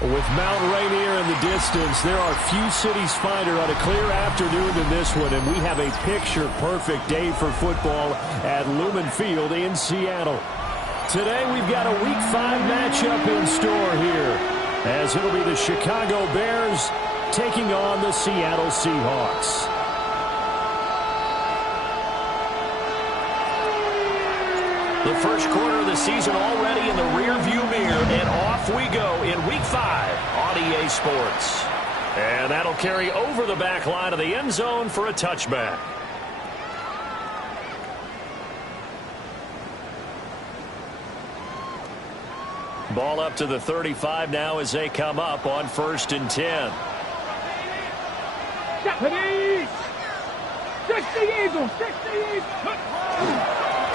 With Mount Rainier in the distance, there are few cities finer on a clear afternoon than this one, and we have a picture-perfect day for football at Lumen Field in Seattle. Today, we've got a Week 5 matchup in store here, as it'll be the Chicago Bears taking on the Seattle Seahawks. The first quarter of the season already in the rearview mirror, and off we go in Week 5 on EA Sports. And that'll carry over the back line of the end zone for a touchback. Ball up to the 35 now as they come up on 1st and 10. Japanese! 60 Eagles! 60 Eagles!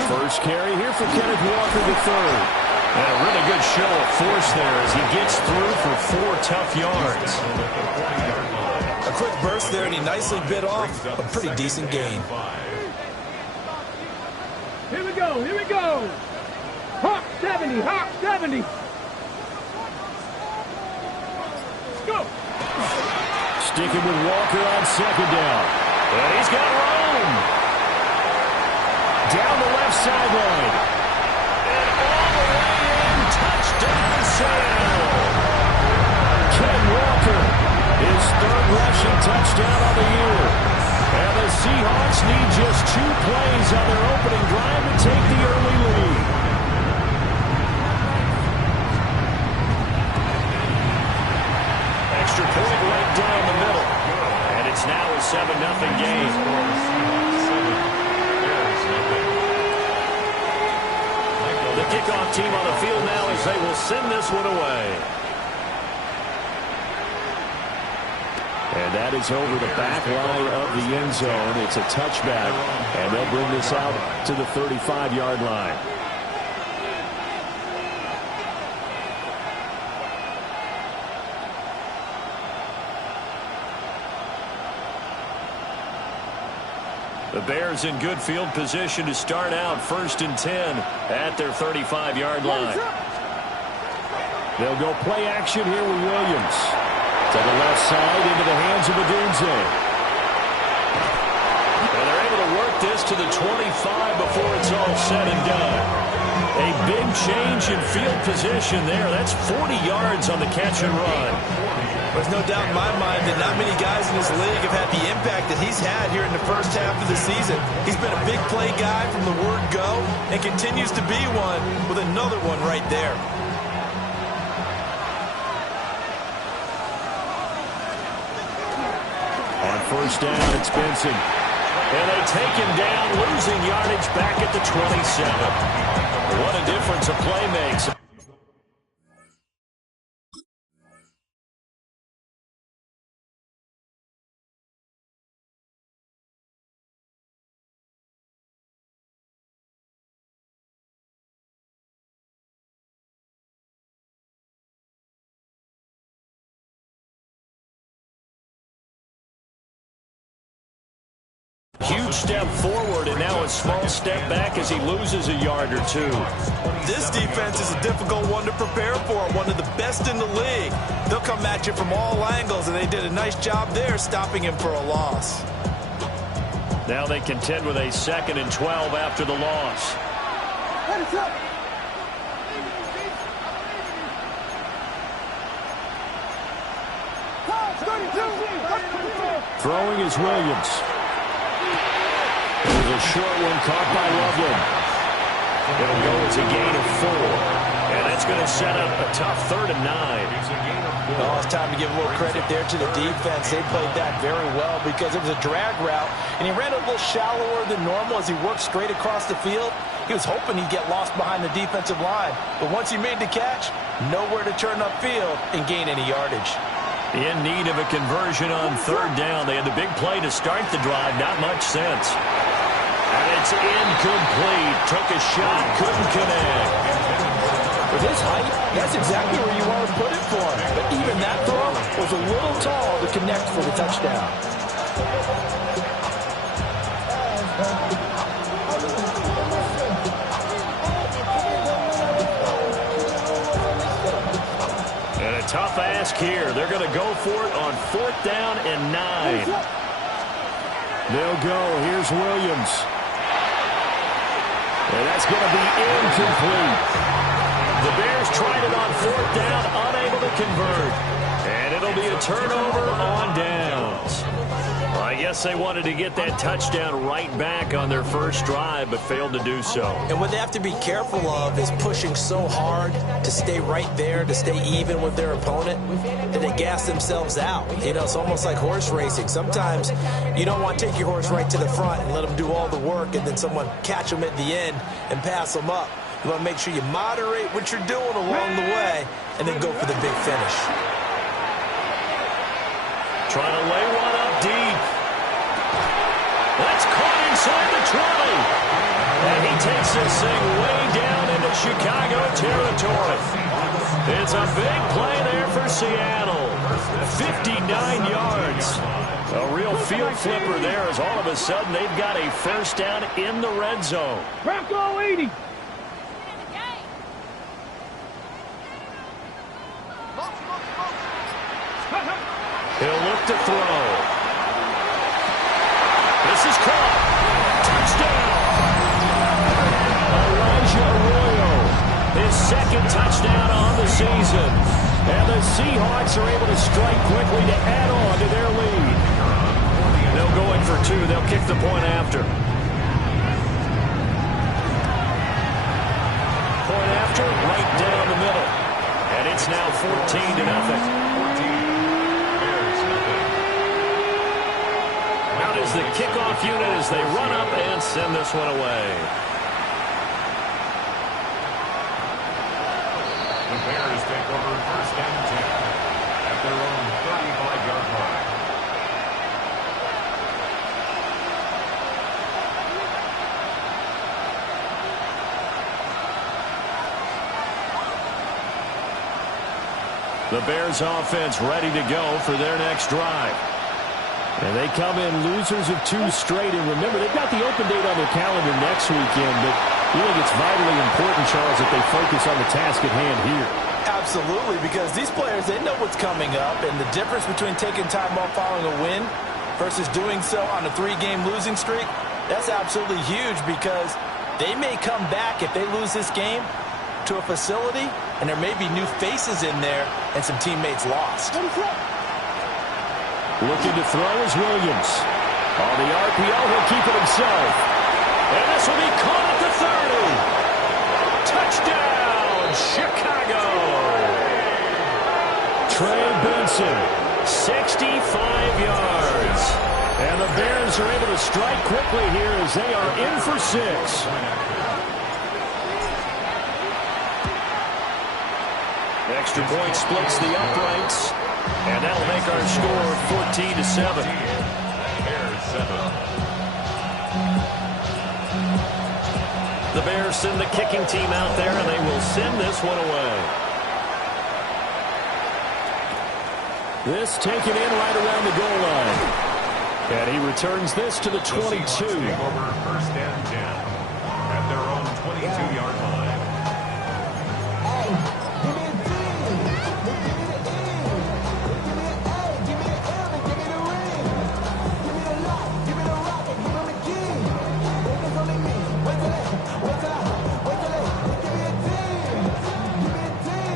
First carry here for Kenneth Walker III. And a really good show of force there as he gets through for 4 tough yards. A quick burst there, and he nicely bit off a pretty decent gain. Here we go, here we go! Hawk 70, Hawk 70! Go! Sticking with Walker on 2nd down. And he's got room. Down the left sideline. And all the way in. Touchdown, Seattle. Ken Walker, his 3rd rushing touchdown on the year. And the Seahawks need just 2 plays on their opening drive to take the early lead. Extra point right down the middle. And it's now a 7-0 game. The kickoff team on the field now as they will send this one away. And that is over the back line of the end zone. It's a touchback, and they'll bring this out to the 35-yard line. The Bears in good field position to start out 1st and 10 at their 35-yard line. They'll go play action here with Williams. To the left side into the hands of Adunze. And they're able to work this to the 25 before it's all said and done. A big change in field position there. That's 40 yards on the catch and run. There's no doubt in my mind that not many guys in this league have had the impact that he's had here in the first half of the season. He's been a big play guy from the word go and continues to be one with another one right there. On 1st down, it's Benson. And they take him down, losing yardage back at the 27. What a difference a play makes. Huge step forward and now a small step back as he loses a yard or 2. This defense is a difficult one to prepare for, one of the best in the league. They'll come at you from all angles, and they did a nice job there stopping him for a loss. Now they contend with a 2nd and 12 after the loss. Throwing is Williams. There's a short one caught by Loveland. It'll go as a gain of 4. And that's going to set up a tough 3rd and 9. Oh, it's time to give a little credit there to the defense. They played that very well because it was a drag route, and he ran a little shallower than normal as he worked straight across the field. He was hoping he'd get lost behind the defensive line. But once he made the catch, nowhere to turn upfield and gain any yardage. In need of a conversion on 3rd down. They had the big play to start the drive. Not much sense. And it's incomplete. Took a shot, couldn't connect. With his height, that's exactly where you want to put it for him. But even that throw was a little tall to connect for the touchdown. And a tough ask here. They're going to go for it on 4th down and 9. They'll go. Here's Williams. And that's going to be incomplete. The Bears tried it on 4th down, unable to convert. And it'll be a turnover on downs. Well, I guess they wanted to get that touchdown right back on their first drive, but failed to do so. And what they have to be careful of is pushing so hard to stay right there, to stay even with their opponent, that they gas themselves out. You know, it's almost like horse racing. Sometimes you don't want to take your horse right to the front and let them do all the work, and then someone catch them at the end and pass them up. You want to make sure you moderate what you're doing along the way and then go for the big finish. Trying to lay one up deep. That's caught inside the 20. And he takes this thing way down into Chicago territory. It's a big play there for Seattle. 59 yards. A real field flipper there as all of a sudden they've got a first down in the red zone. Bronco 80. He'll look to throw. This is caught. Touchdown. Elijah Arroyo, his second touchdown on the season. And the Seahawks are able to strike quickly to add on to their lead. They'll go in for 2. They'll kick the point after. Point after, right down the middle. And it's now 14-0. Is the kickoff unit as they run up and send this one away. The Bears take over 1st and 10 at their own 35-yard line. The Bears offense ready to go for their next drive. And they come in losers of 2 straight. And remember, they've got the open date on their calendar next weekend. But I think it's vitally important, Charles, that they focus on the task at hand here. Absolutely, because these players, they know what's coming up. And the difference between taking time off following a win versus doing so on a 3-game losing streak, that's absolutely huge because they may come back if they lose this game to a facility, and there may be new faces in there and some teammates lost. Looking to throw is Williams. On the RPO, he'll keep it himself. And this will be caught at the 30. Touchdown, Chicago. Trey Benson. 65 yards. And the Bears are able to strike quickly here as they are in for 6. Extra point splits the uprights. And that'll make our score 14-7. Bears 7. The Bears send the kicking team out there, and they will send this one away. This taken in right around the goal line. And he returns this to the 22. Take over 1st and 10 at their own 22-yard line.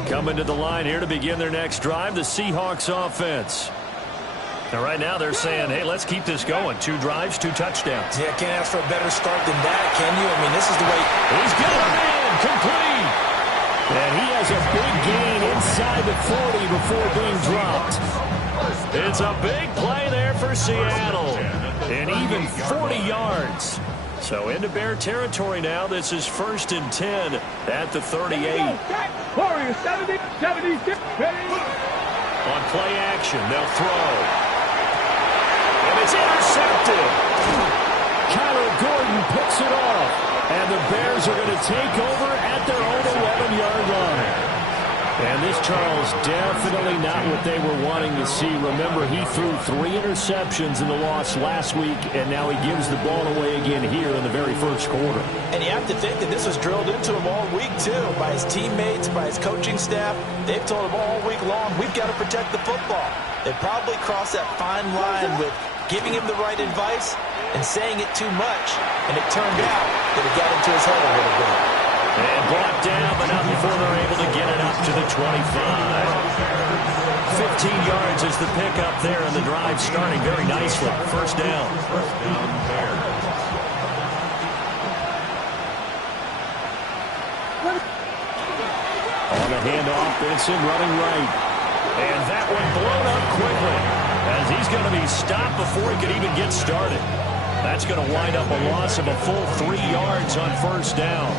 Coming to the line here to begin their next drive, the Seahawks offense. And right now they're saying, hey, let's keep this going. 2 drives, 2 touchdowns. Yeah, can't ask for a better start than that, can you? I mean, this is the way. He's got him in, complete. And he has a big gain inside the 40 before being dropped. It's a big play there for Seattle. And even 40 yards. So into Bear territory now. This is 1st and 10 at the 38. Warriors 70, 76, ready. On play action, they'll throw. And it's intercepted. Kyler Gordon picks it off. And the Bears are going to take over at their own 11-yard line. And this, Charles, definitely not what they were wanting to see. Remember, he threw 3 interceptions in the loss last week, and now he gives the ball away again here in the very first quarter. And you have to think that this was drilled into him all week, too, by his teammates, by his coaching staff. They've told him all week long, we've got to protect the football. They probably crossed that fine line with giving him the right advice and saying it too much. And it turned out that it got into his head a little bit. And brought down, but not before they're able to get it up to the 25. 15 yards is the pickup there, and the drive starting very nicely. First down. On the handoff, Benson running right. And that one blown up quickly, as he's going to be stopped before he could even get started. That's going to wind up a loss of a full 3 yards on first down.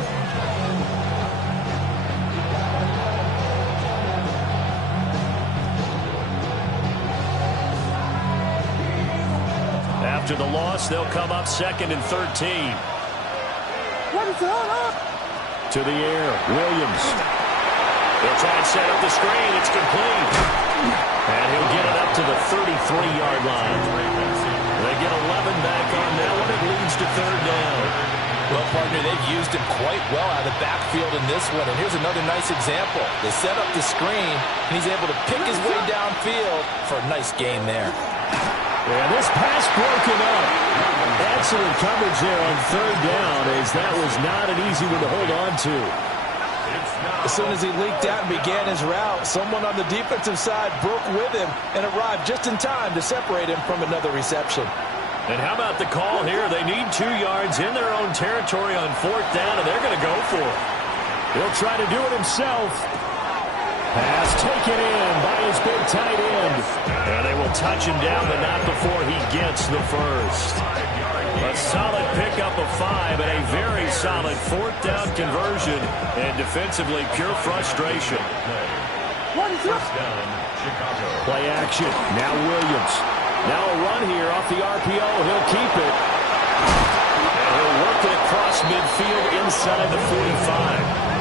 After the loss, they'll come up 2nd and 13. To the air, Williams. They'll try and set up the screen. It's complete. And he'll get it up to the 33-yard line. They get 11 back on that one. It leads to 3rd down. Well, partner, they've used him quite well out of the backfield in this one. And here's another nice example. They set up the screen, and he's able to pick his way downfield for a nice gain there. And this pass broken up. Excellent coverage there on 3rd down, as that was not an easy one to hold on to. As soon as he leaked out and began his route, someone on the defensive side broke with him and arrived just in time to separate him from another reception. And how about the call here? They need 2 yards in their own territory on 4th down, and they're going to go for it. He'll try to do it himself. Pass taken in by his big tight end. And they will touch him down, but not before he gets the first. A solid pickup of 5 and a very solid 4th down conversion. And defensively, pure frustration. Play action. Now Williams. Now a run here off the RPO. He'll keep it. And he'll work it across midfield inside the 45.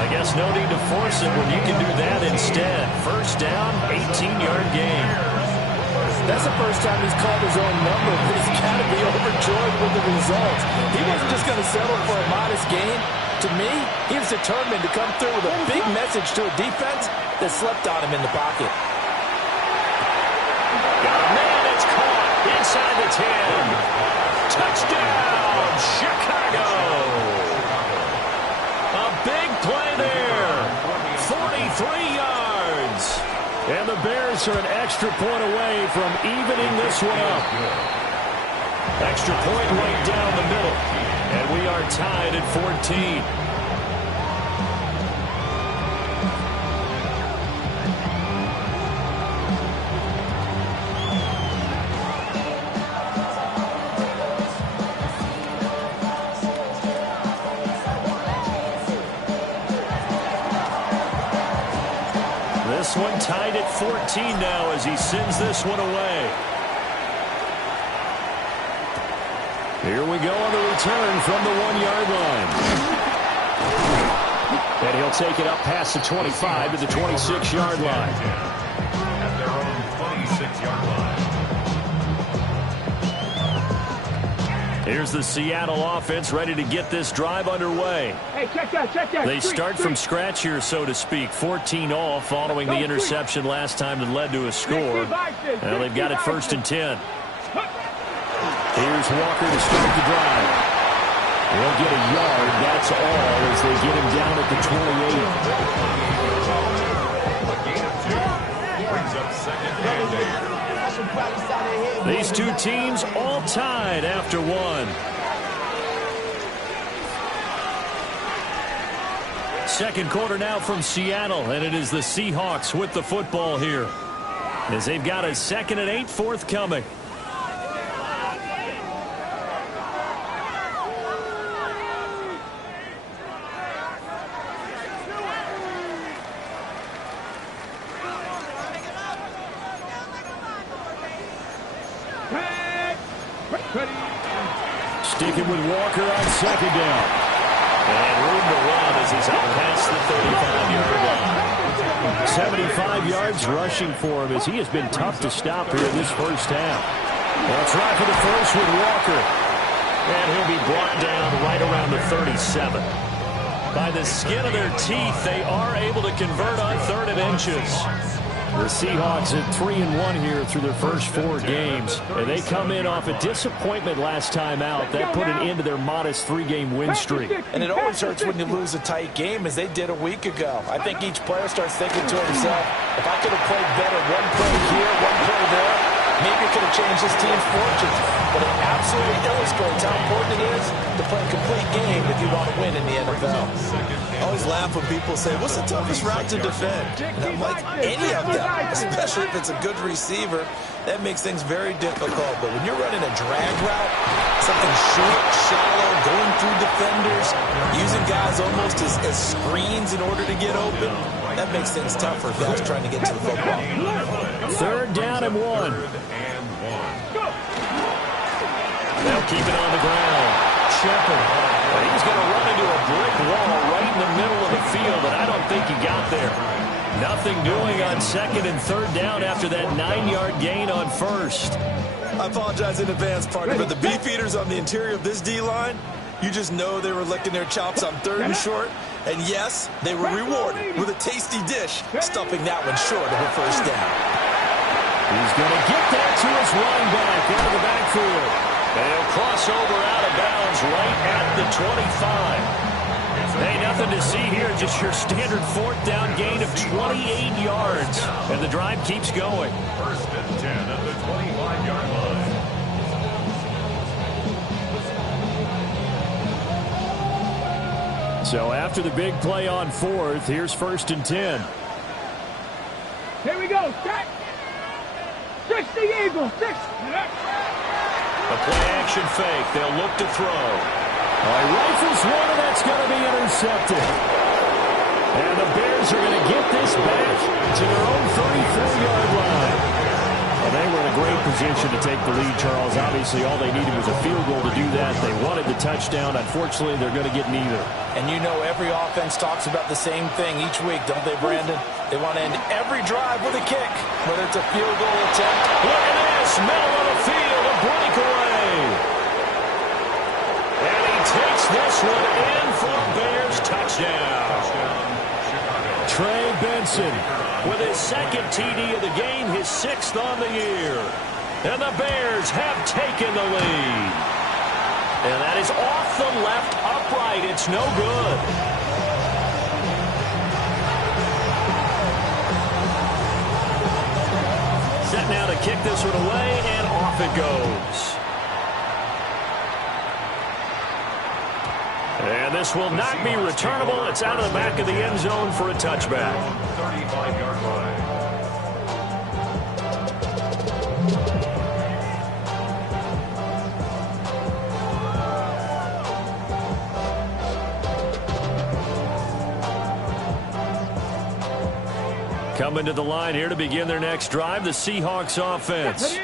I guess no need to force it when you can do that instead. First down, 18-yard gain. That's the first time he's called his own number, but he's got to be overjoyed with the results. He wasn't just going to settle for a modest gain. To me, he was determined to come through with a big message to a defense that slept on him in the pocket. Got a man, it's caught inside the 10. Touchdown, Chicago. A big play there. 43 yards. And the Bears are an extra point away from evening this one up. Extra point right down the middle. And we are tied at 14. This one tied at 14 now as he sends this one away. Here we go on the return from the 1-yard line. And he'll take it up past the 25 to the 26-yard line. At their own 26-yard line. Here's the Seattle offense ready to get this drive underway. Hey, check that. They start from scratch here, so to speak. 14 all following the interception last time that led to a score. Well, they've got it 1st and 10. Here's Walker to start the drive. He'll get a yard, that's all, as they get him down at the 28. A gain of 2 brings up 2nd and 8. These two teams all tied after one. Second quarter now from Seattle, and it is the Seahawks with the football here, as they've got a 2nd and 8 forthcoming. Sticking with Walker on 2nd down. And room to run as he's out past the 35-yard line. 75 yards rushing for him as he has been tough to stop here in this first half. That's right for the first with Walker. And he'll be brought down right around the 37. By the skin of their teeth, they are able to convert on 3rd and inches. The Seahawks at 3-1 here through their first 4 games. And they come in off a disappointment last time out. That put an end to their modest 3-game win streak. And it always hurts when you lose a tight game, as they did a week ago. I think each player starts thinking to himself, if I could have played better one play here, one play there, maybe it could have changed this team's fortunes. But it absolutely illustrates how important it is to play a complete game if you want to win in the NFL. I always laugh when people say, what's the toughest route to defend? And I'm like, any of them, especially if it's a good receiver. That makes things very difficult. But when you're running a drag route, something short, shallow, going through defenders, using guys almost as screens in order to get open, that makes things tough for guys trying to get to the football. 3rd down and 1. They'll keep it on the ground. Shepard. He's going to run into a brick wall right in the middle of the field, and I don't think he got there. Nothing doing on 2nd and 3rd down after that 9-yard gain on 1st. I apologize in advance, partner, but the beef eaters on the interior of this D-line, you just know they were licking their chops on 3rd and short. And yes, they were rewarded with a tasty dish, stuffing that one short of a 1st down. He's going to get that to his running back out of the backfield. They'll cross over out of bounds right at the 25. Hey, nothing to see here, just your standard 4th down gain of 28 yards. And the drive keeps going. 1st and 10 at the 25-yard line. So after the big play on 4th, here's 1st and 10. Here we go. 60 Eagles. 6. A play-action fake. They'll look to throw. Rifles one, and that's going to be intercepted. And the Bears are going to get this back to their own 34-yard line. Well, they were in a great position to take the lead, Charles. Obviously, all they needed was a field goal to do that. They wanted the touchdown. Unfortunately, they're going to get neither. And you know every offense talks about the same thing each week, don't they, Brandon? They want to end every drive with a kick, whether it's a field goal attempt. Look at this. Middle of the field, a breakaway. And he takes this one in for a Bears touchdown. Trey Benson With his 2nd TD of the game, his 6th on the year. And the Bears have taken the lead. And that is off the left upright. It's no good. Set now to kick this one away, and off it goes. And this will not be returnable. It's out of the back of the end zone for a touchback. 35-yard line. Coming to the line here to begin their next drive, the Seahawks offense.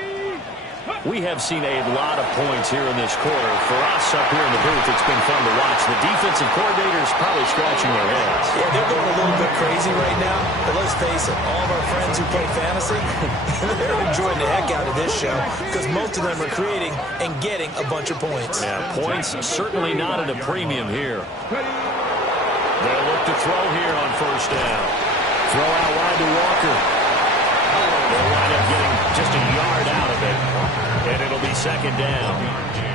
We have seen a lot of points here in this quarter. For us up here in the booth, it's been fun to watch. The defensive coordinators probably scratching their heads. Yeah, they're going a little bit crazy right now. But let's face it, all of our friends who play fantasy, they're enjoying the heck out of this show because most of them are creating and getting a bunch of points. Yeah, points certainly not at a premium here. They'll look to throw here on 1st down. Throw out wide to Walker. They'll wind up getting just a yard out of it. And it'll be 2nd down.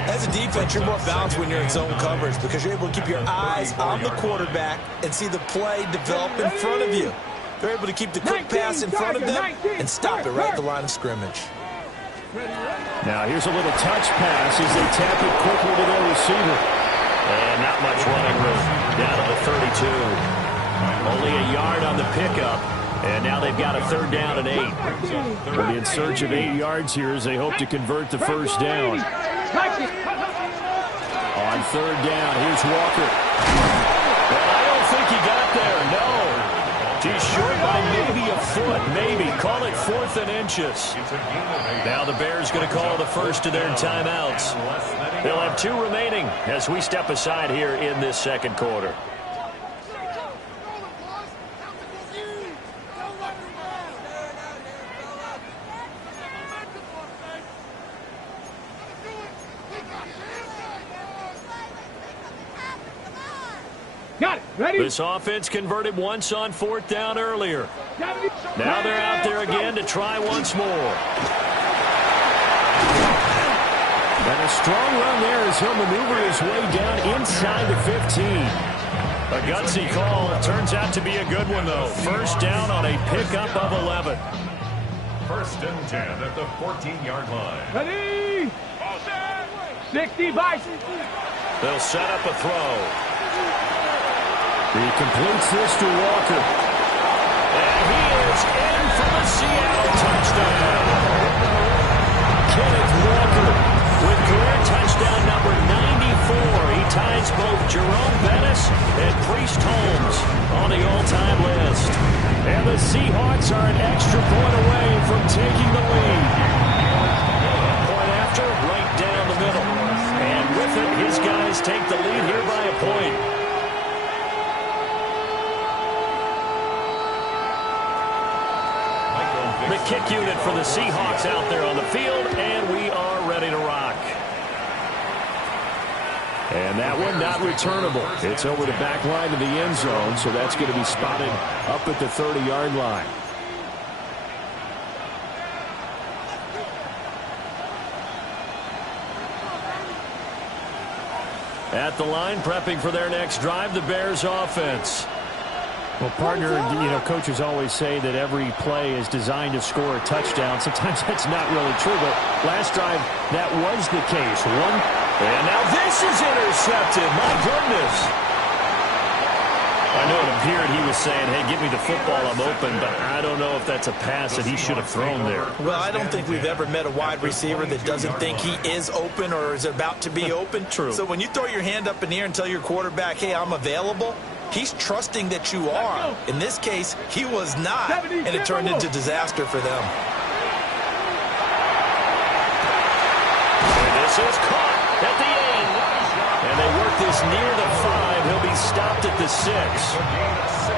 As a defense, you're more balanced when you're in zone coverage because you're able to keep your eyes on the quarterback and see the play develop in front of you. They're able to keep the quick pass in front of them and stop it right at the line of scrimmage. Now here's a little touch pass as they tap it quickly to their receiver. And not much running room. Down to the 32. Only a yard on the pickup. And now they've got a 3rd down and 8. We'll be in search of 8 yards here as they hope to convert the 1st down. On 3rd down, here's Walker. Well, I don't think he got there, no. He's short by maybe a foot, maybe. Call it 4th and inches. Now the Bears going to call the first of their timeouts. They'll have 2 remaining as we step aside here in this 2nd quarter. Got it. Ready? This offense converted once on 4th down earlier. 70. Now they're out there again to try once more. And a strong run there as he'll maneuver his way down inside the 15. A gutsy call. It turns out to be a good one, though. First down on a pickup of 11. 1st and 10 at the 14-yard line. Ready? 60 Bison. They'll set up a throw. He completes this to Walker. And he is in for the Seattle touchdown. Kenneth Walker With career touchdown number 94, he ties both Jerome Bettis and Priest Holmes on the all-time list. And the Seahawks are an extra point away from taking the lead. Point after, right down the middle. And with it, his guys take the lead here by a point. The kick unit for the Seahawks out there on the field, and we are ready to rock. And that one not returnable. It's over the back line of the end zone, so that's going to be spotted up at the 30-yard line. At the line, prepping for their next drive, the Bears offense. Well, partner, coaches always say that every play is designed to score a touchdown. Sometimes that's not really true, but last drive, that was the case. And now this is intercepted. My goodness. I know it appeared he was saying, hey, give me the football, I'm open, but I don't know if that's a pass that he should have thrown there. Well, I don't think we've ever met a wide receiver that doesn't think he is open or is about to be open. True. So when you throw your hand up in the air and tell your quarterback, hey, I'm available, he's trusting that you are. In this case, he was not, and it turned into disaster for them. And this is caught at the end. And they work this near the 5. He'll be stopped at the 6.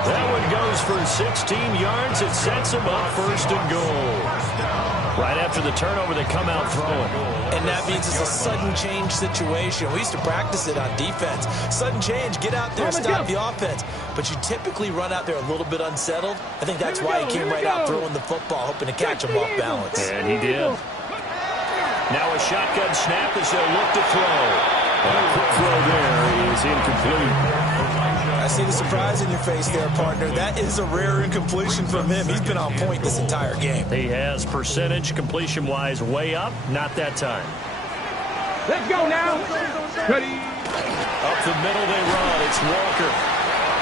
That one goes for 16 yards. It sets him up 1st and goal. Right after the turnover, they come out throwing. And that means it's a sudden change situation. We used to practice it on defense. Sudden change, get out there, stop the offense. But you typically run out there a little bit unsettled. I think that's why he came right out throwing the football, hoping to catch him off balance. And he did. Now a shotgun snap as they'll look to throw. A quick throw there is incomplete. I see the surprise in your face there, partner. That is a rare incompletion from him. He's been on point this entire game. He has percentage completion-wise way up. Not that time. Let's go now. Ready? Up the middle they run. It's Walker.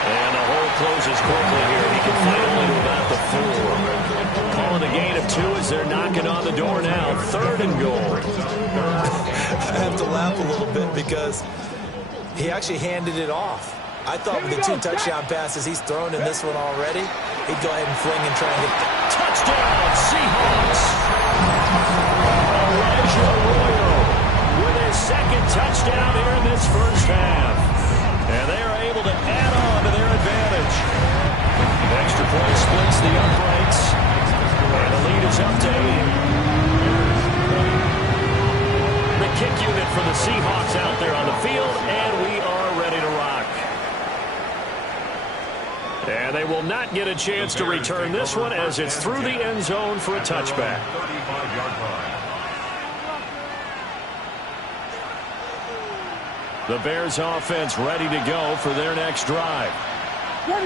And the hole closes quickly here. He can fight only to about the 4. Calling a gain of 2 as they're knocking on the door now. 3rd and goal. I have to laugh a little bit because he actually handed it off. I thought with the 2 touchdown passes he's thrown in this one already, he'd go ahead and fling and try and get touchdown Seahawks. Elijah Arroyo with his 2nd touchdown here in this first half. And they are able to add on to their advantage. Extra point splits the uprights. And the lead is up to 8. The kick unit for the Seahawks out there on the field, and we are ready to rock. And they will not get a chance to return this one as it's through the end zone for a touchback. 35-yard line. The Bears offense ready to go for their next drive.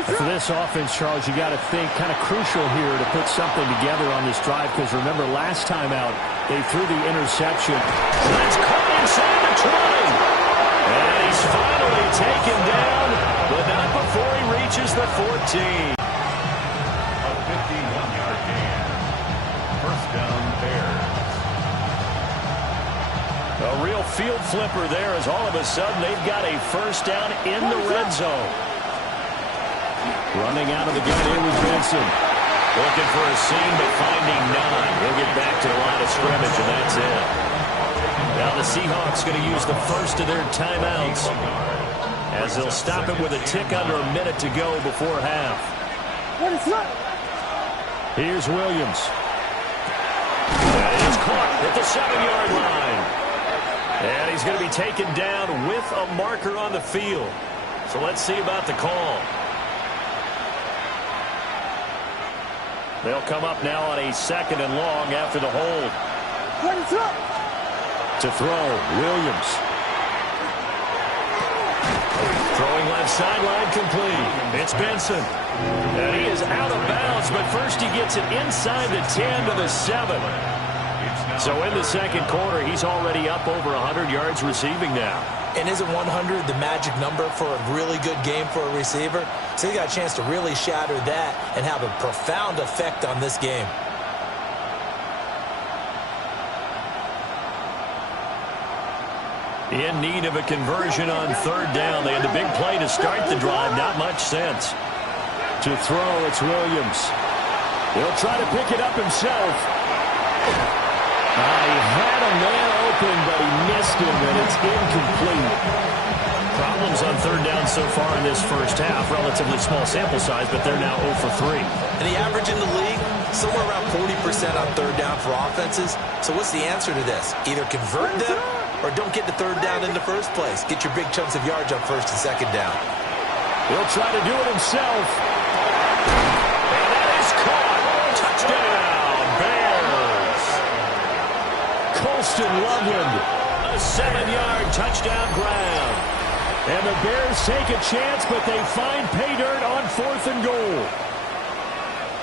For this offense, Charles, you got to think kind of crucial here to put something together on this drive because remember last time out they threw the interception. That's caught inside the 20. And he's finally taken down, but not before he reaches the 14. A 51-yard gain. 1st down Bears. A real field flipper there as all of a sudden they've got a 1st down in the red zone. Running out of the gun here with Benson. Looking for a seam, but finding none. He'll get back to the line of scrimmage, and that's it. Now the Seahawks going to use the first of their timeouts as they'll stop it with a tick under a minute to go before half. Here's Williams. And it's caught at the 7-yard line. And he's going to be taken down with a marker on the field. So let's see about the call. They'll come up now on a 2nd and long after the hold. To throw, Williams. Throwing left sideline complete. It's Benson. And he is out of bounds, but first he gets it inside the 10 to the 7. So in the 2nd quarter, he's already up over 100 yards receiving now. And isn't 100 the magic number for a really good game for a receiver? So he got a chance to really shatter that and have a profound effect on this game. In need of a conversion on 3rd down. They had the big play to start the drive. Not much sense. To throw, it's Williams. He'll try to pick it up himself. He had a man open, but he missed him, and it's incomplete. Problems on 3rd down so far in this first half. Relatively small sample size, but they're now 0 for 3. And the average in the league, somewhere around 40% on 3rd down for offenses. So what's the answer to this? Either convert them or don't get the 3rd down in the first place. Get your big chunks of yards on 1st and 2nd down. He'll try to do it himself. And that is caught. Touchdown, Bears. Colston Loveland. A 7-yard touchdown grab. And the Bears take a chance, but they find pay dirt on 4th and goal.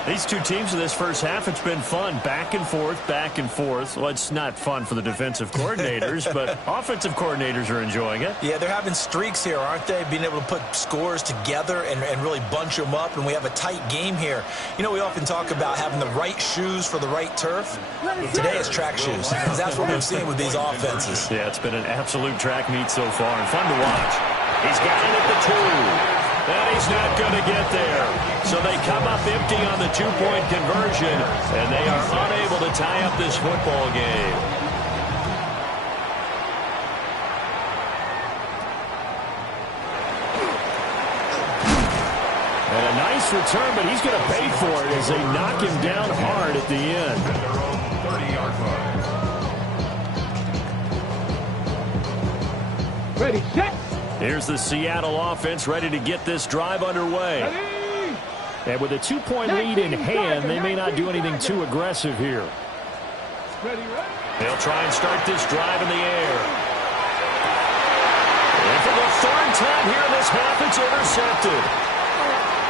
These two teams in this first half, it's been fun. Back and forth, back and forth. Well, it's not fun for the defensive coordinators, but offensive coordinators are enjoying it. Yeah, they're having streaks here, aren't they? Being able to put scores together and really bunch them up, and we have a tight game here. You know, we often talk about having the right shoes for the right turf. Today it's track shoes, because that's what we've seen with these offenses. Yeah, it's been an absolute track meet so far, and fun to watch. He's got it at the 2. And he's not going to get there. So they come up empty on the 2-point conversion, and they are unable to tie up this football game. And a nice return, but he's going to pay for it as they knock him down hard at the end. At their own 30-yard line. Ready, set. Here's the Seattle offense ready to get this drive underway. And with a 2-point lead in hand, they may not do anything too aggressive here. They'll try and start this drive in the air. And for the 3rd time here in this half, it's intercepted.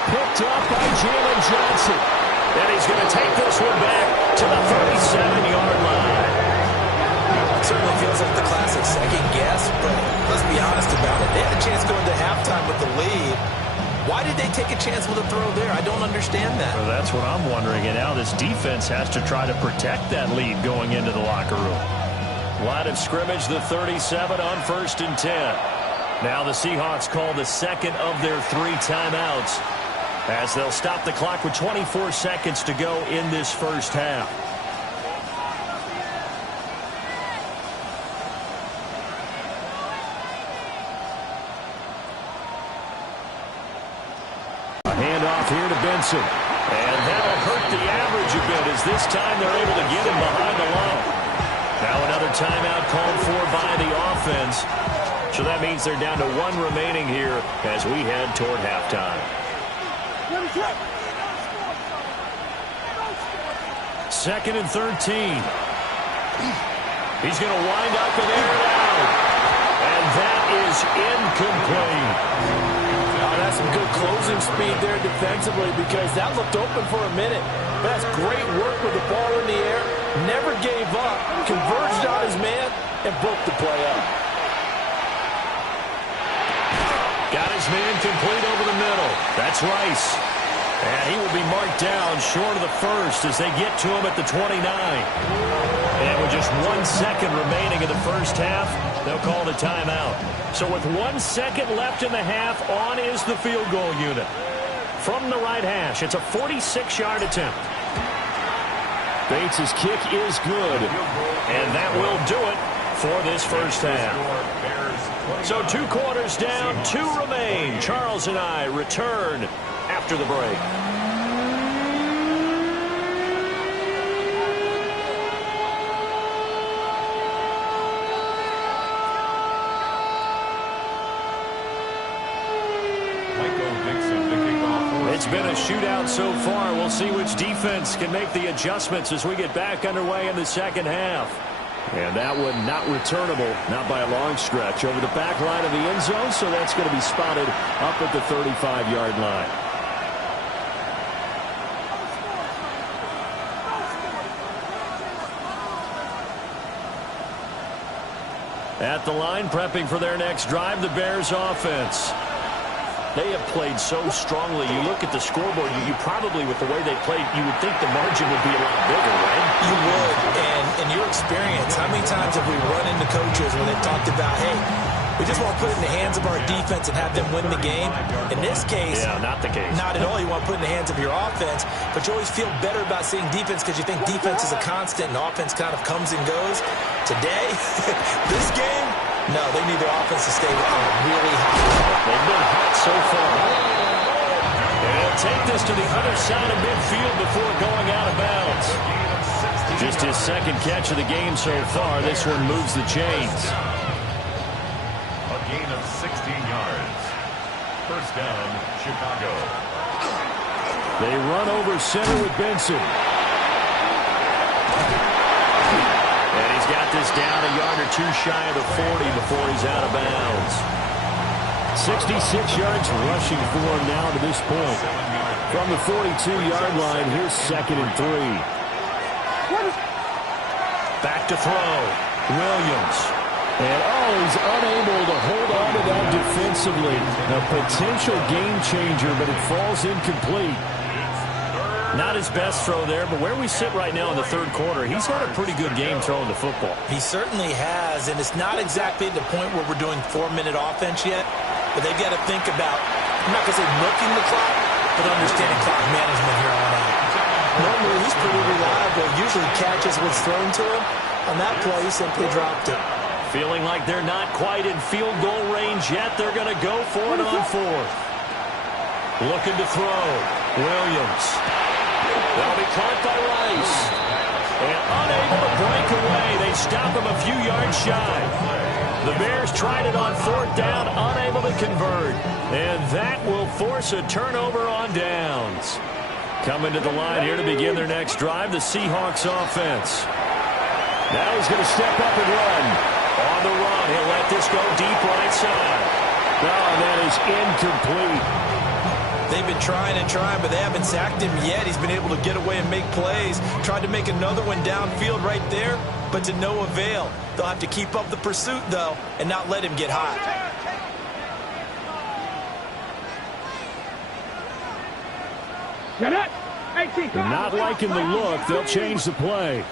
Picked up by Jalen Johnson. And he's going to take this one back to the 37-yard line. Certainly feels like the classic second guess, but let's be honest about it. They had a chance going to halftime with the lead. Why did they take a chance with a throw there? I don't understand that. Well, that's what I'm wondering. And now this defense has to try to protect that lead going into the locker room. Line of scrimmage, the 37 on 1st and 10. Now the Seahawks call the 2nd of their 3 timeouts as they'll stop the clock with 24 seconds to go in this first half. Handoff here to Benson. And that'll hurt the average a bit as this time they're able to get him behind the line. Now another timeout called for by the offense. So that means they're down to 1 remaining here as we head toward halftime. 2nd and 13. He's going to wind up and air it out. And that is incomplete. That's some good closing speed there defensively because that looked open for a minute. That's great work with the ball in the air. Never gave up. Converged on his man and broke the play up. Got his man complete over the middle. That's Rice. And he will be marked down short of the 1st as they get to him at the 29. And with just 1 second remaining in the first half, they'll call the timeout. So with 1 second left in the half, on is the field goal unit. From the right hash, it's a 46-yard attempt. Bates' kick is good. And that will do it for this first half. So 2 quarters down, 2 remain. Charles and I return after the break. shootout so far. We'll see which defense can make the adjustments as we get back underway in the second half. And that one not returnable, not by a long stretch, over the back line of the end zone, so that's going to be spotted up at the 35-yard line. At the line, prepping for their next drive, the Bears offense. They have played so strongly. You look at the scoreboard, you probably, with the way they played, you would think the margin would be a lot bigger, right? You would. And in your experience, how many times have we run into coaches where they've talked about, hey, we just want to put it in the hands of our defense and have them win the game? In this case, yeah, not the case. Not at all. You want to put it in the hands of your offense, but you always feel better about seeing defense because you think defense is a constant and offense kind of comes and goes. Today, this game, no, they need their offense to stay really hot. They've been hot so far. And he'll take this to the other side of midfield before going out of bounds. Just his second catch of the game so far. This one moves the chains. A gain of 16 yards. First down, Chicago. They run over center with Benson. And he's got this down a yard or two shy of the 40 before he's out of bounds. 66 yards rushing for him now to this point. From the 42-yard line, here's 2nd and 3. Back to throw. Williams. And he's unable to hold on to that defensively. A potential game changer, but it falls incomplete. Not his best throw there, but where we sit right now in the third quarter, he's had a pretty good game throwing the football. He certainly has, and it's not exactly at the point where we're doing 4-minute offense yet, but they've got to think about, I'm not going to say milking the clock, but understanding clock management here on out. Normally, he's pretty reliable. Usually catches what's thrown to him. On that play, he simply dropped it. Feeling like they're not quite in field goal range yet. They're going to go for it on fourth. Looking to throw. Williams. That'll be caught by Rice. And unable to break away. They stop him a few yards shy. The Bears tried it on fourth down, unable to convert. And that will force a turnover on downs. Coming to the line here to begin their next drive, the Seahawks offense. Now he's going to step up and run. On the run, he'll let this go deep right side. That is incomplete. They've been trying and trying, but they haven't sacked him yet. He's been able to get away and make plays. Tried to make another one downfield right there, but to no avail. They'll have to keep up the pursuit, though, and not let him get hot. Not liking the look. They'll change the play.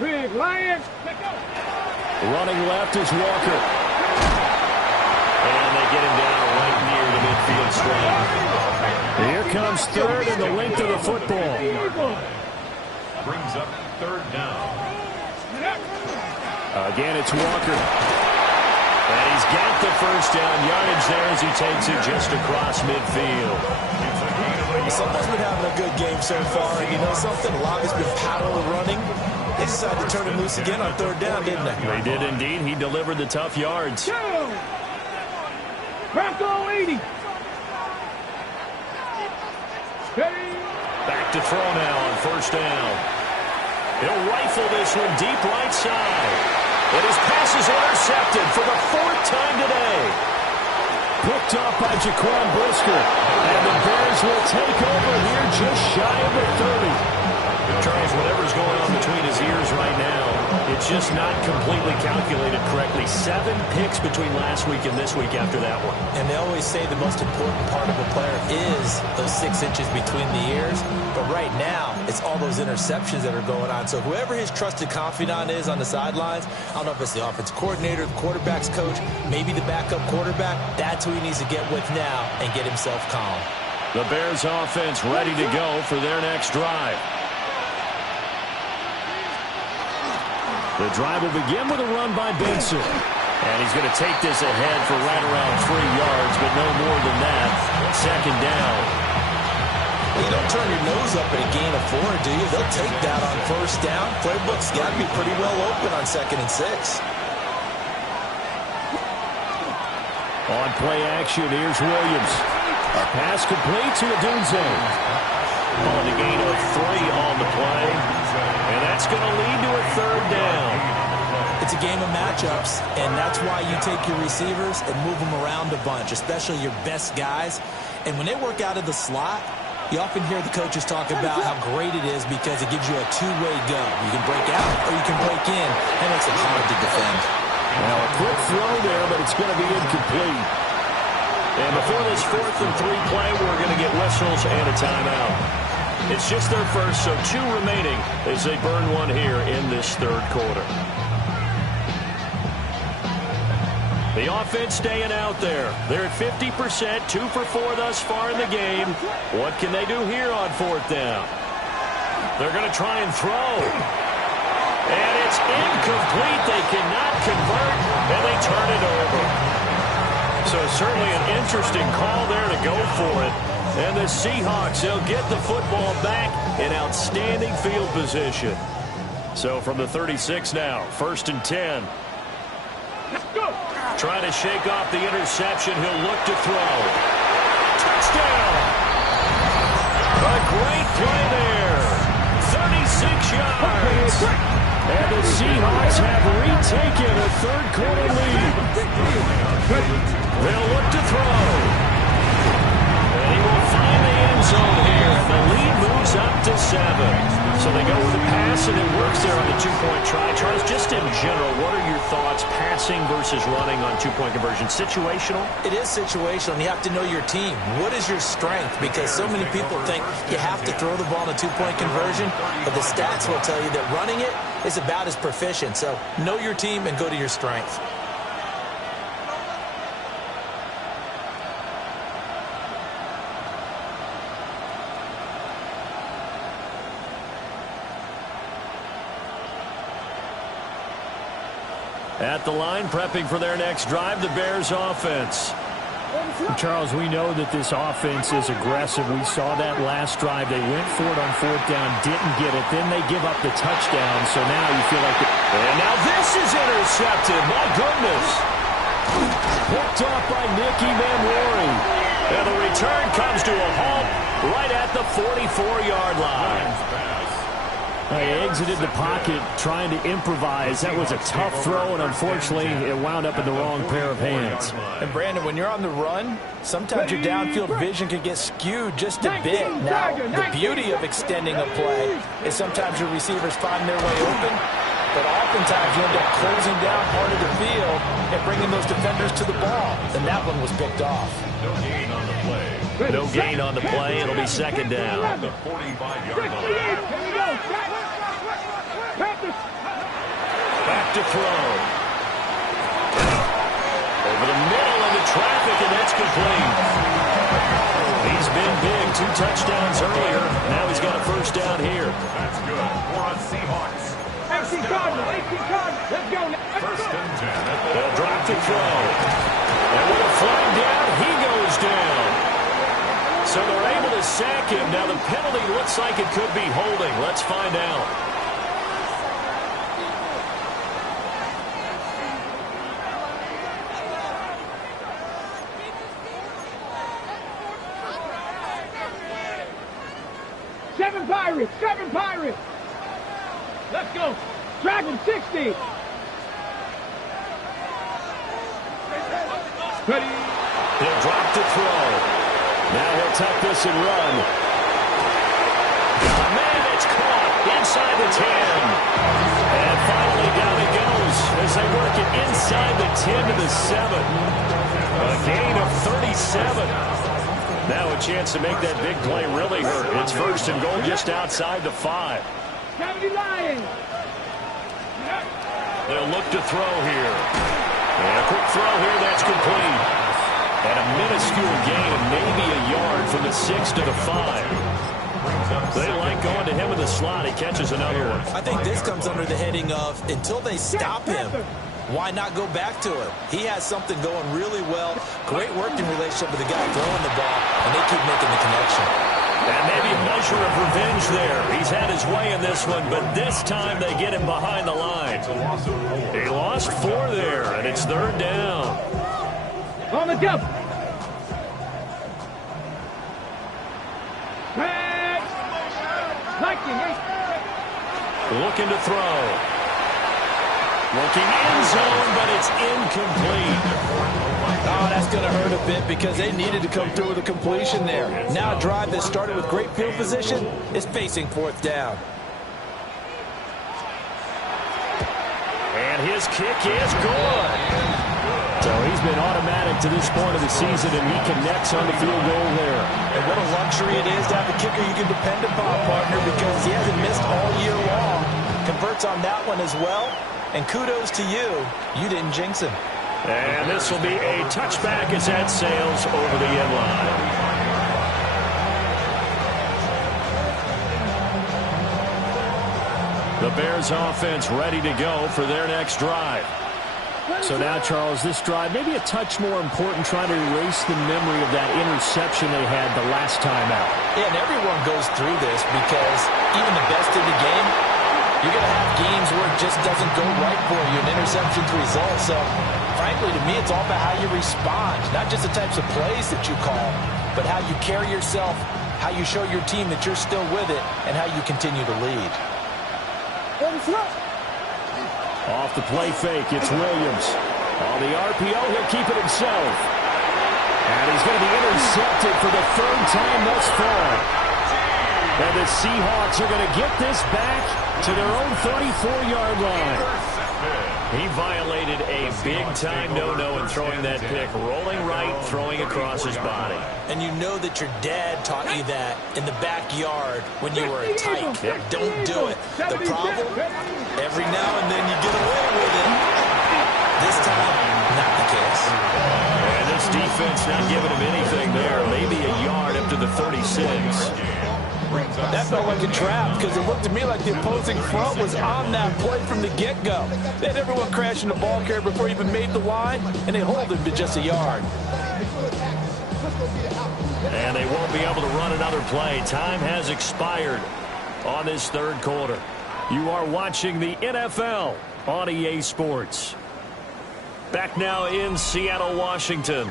Big Lions. Running left is Walker. And they get him down right near the midfield stripe. Here comes third and the length of the football. Brings up third down. Again, it's Walker. And he's got the first down yardage there as he takes it just across midfield. Someone's been having a good game so far, and you know something? A lot has been power running. They decided to turn him loose again on third down, didn't they? They did indeed. He delivered the tough yards. Bronco 80. Back to throw now on first down. He'll rifle this one deep right side. And his pass is intercepted for the fourth time today. Picked off by Jaquan Brisker. And the Bears will take over here just shy of the 30. Charles, whatever's going on between his ears right now, it's just not completely calculated correctly. 7 picks between last week and this week after that one. And they always say the most important part of a player is those 6 inches between the ears. But right now, it's all those interceptions that are going on. So whoever his trusted confidant is on the sidelines, I don't know if it's the offensive coordinator, the quarterback's coach, maybe the backup quarterback, that's who he needs to get with now and get himself calm. The Bears offense ready to go for their next drive. The drive will begin with a run by Benson. And he's going to take this ahead for right around 3 yards, but no more than that. Second down. You don't turn your nose up at a gain of 4, do you? They'll take that on first down. Playbook's got to be pretty well open on 2nd and 6. On play action, here's Williams. Our pass complete to Odunze. On the gain of 3 on the play. And that's going to lead to a 3rd down. It's a game of matchups, and that's why you take your receivers and move them around a bunch, especially your best guys. And when they work out of the slot, you often hear the coaches talk about how great it is because it gives you a two-way go. You can break out or you can break in. That makes it hard to defend. Well, a quick throw there, but it's going to be incomplete. And before this 4th and 3 play, we're going to get whistles and a timeout. It's just their first, so 2 remaining as they burn one here in this 3rd quarter. The offense staying out there. They're at 50%, 2 for 4 thus far in the game. What can they do here on 4th down? They're going to try and throw. And it's incomplete. They cannot convert, and they turn it over. So certainly an interesting call there to go for it. And the Seahawks, they'll get the football back in outstanding field position. So from the 36 now, 1st and 10. Trying to shake off the interception. He'll look to throw. Touchdown! A great play there. 36 yards. And the Seahawks have retaken a 3rd quarter lead. They'll look to throw. And he will find the end zone here. The lead moves up to 7. So they go with the pass, and it works there on the 2-point try. Charles, just in general, what are your thoughts passing versus running on 2-point conversion? Situational? It is situational, and you have to know your team. What is your strength? Because so many people think you have to throw the ball in a 2-point conversion, but the stats will tell you that running it is about as proficient. So know your team and go to your strength. At the line, prepping for their next drive, the Bears offense. Charles, we know that this offense is aggressive. We saw that last drive. They went for it on 4th down, didn't get it. Then they give up the touchdown. So now you feel like... And now this is intercepted. My goodness. Picked off by Nicky Manwari. And the return comes to a halt right at the 44-yard line. They exited the pocket trying to improvise. That was a tough throw, and unfortunately, it wound up in the wrong pair of hands. And, Brandon, when you're on the run, sometimes your downfield vision can get skewed just a bit. Now, the beauty of extending a play is sometimes your receivers find their way open, but oftentimes you end up closing down part of the field and bringing those defenders to the ball. And that one was picked off. No gain on the play. No gain on the play. It'll be 2nd down. The 45-yard line. Back to throw. Over the middle into traffic, and that's complete. He's been big. 2 touchdowns earlier. Now he's got a 1st down here. That's good for a Seahawks. AC Cardinal, let's go. 1st and 10. They'll drop to throw. And with a flag down, he goes down. So they're able to sack him. Now the penalty looks like it could be holding. Let's find out. Seven Pirates. Let's go. Dragon 60. Ready. He'll drop to throw. Now he'll tuck this and run. Man, it's caught inside the 10. And finally down it goes as they work it inside the 10 to the 7. A gain of 37. Now a chance to make that big play really hurt. It's 1st and goal just outside the 5. 70 Lions. They'll look to throw here. And a quick throw here, that's complete. And a minuscule gain of maybe a yard from the 6 to the 5. They like going to him in the slot. He catches another one. I think this comes under the heading of until they stop him, why not go back to him? He has something going really well. Great working relationship with the guy throwing the ball, and they keep making the connection. And maybe a measure of revenge there. He's had his way in this one, but this time they get him behind the line. He lost 4 there, and it's 3rd down. On the double. Back. Looking to throw. Looking end zone, but it's incomplete. Oh, that's going to hurt a bit because they needed to come through with a completion there. Now a drive that started with great field position is facing fourth down. And his kick is good. So he's been automatic to this point of the season, and he connects on the field goal there. And what a luxury it is to have a kicker you can depend upon, partner, because he hasn't missed all year long. Converts on that one as well. And kudos to you. You didn't jinx him. And this will be a touchback as that sails over the end line. The Bears offense ready to go for their next drive. So now, Charles, this drive maybe a touch more important, trying to erase the memory of that interception they had the last time out. Yeah, and everyone goes through this because even the best in the game, you're going to have games where it just doesn't go right for you, an interception's the result. So, frankly, to me, it's all about how you respond, not just the types of plays that you call, but how you carry yourself, how you show your team that you're still with it, and how you continue to lead. Off the play fake, it's Williams. On the RPO, he'll keep it himself. And he's going to be intercepted for the third time thus far. And the Seahawks are going to get this back to their own 34-yard line. He violated a big-time no-no in throwing that pick. Rolling right, throwing across his body. And you know that your dad taught you that in the backyard when you were a tyke. Don't do it. The problem, every now and then you get away with it. This time, not the case. And this defense not giving him anything there. Maybe a yard up to the 36. That felt like a trap because it looked to me like the opposing front was on that play from the get-go. They had everyone crashing the ball carrier before he even made the line, and they hold him to just a yard. And they won't be able to run another play. Time has expired on this third quarter. You are watching the NFL on EA Sports. Back now in Seattle, Washington.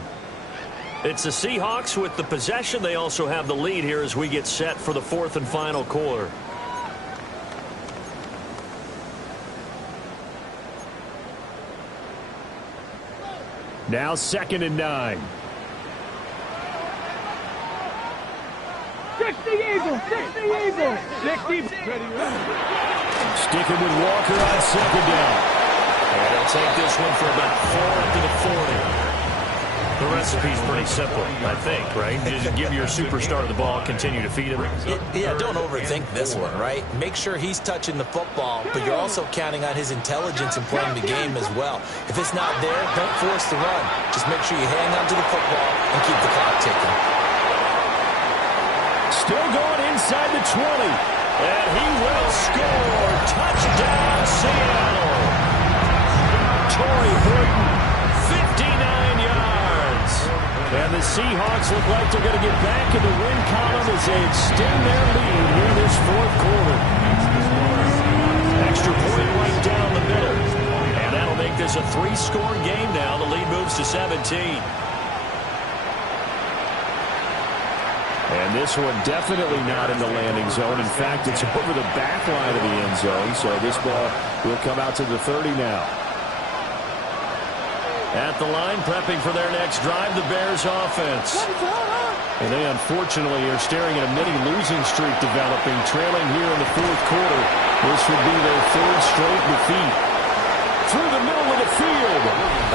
It's the Seahawks with the possession. They also have the lead here as we get set for the fourth and final quarter. Now 2nd and 9. 60 Eagles, 60 Eagles. 60. Sticking with Walker on 2nd down. And they'll take this one for about 4 up to the 40. The recipe's pretty simple, I think, right? Just give your superstar the ball, continue to feed him. Yeah, don't overthink this one, right? Make sure he's touching the football, but you're also counting on his intelligence in playing the game as well. If it's not there, don't force the run. Just make sure you hang on to the football and keep the clock ticking. Still going inside the 20. And he will score. Touchdown, Seattle. Torrey Horton, 59 yards. And the Seahawks look like they're going to get back in the win column as they extend their lead here in this fourth quarter. Extra point right down the middle. And that'll make this a 3-score game now. The lead moves to 17. And this one definitely not in the landing zone. In fact, it's over the back line of the end zone. So this ball will come out to the 30 now. At the line, prepping for their next drive, the Bears offense. And they unfortunately are staring at a mini-losing streak developing, trailing here in the fourth quarter. This would be their third straight defeat. Through the middle of the field.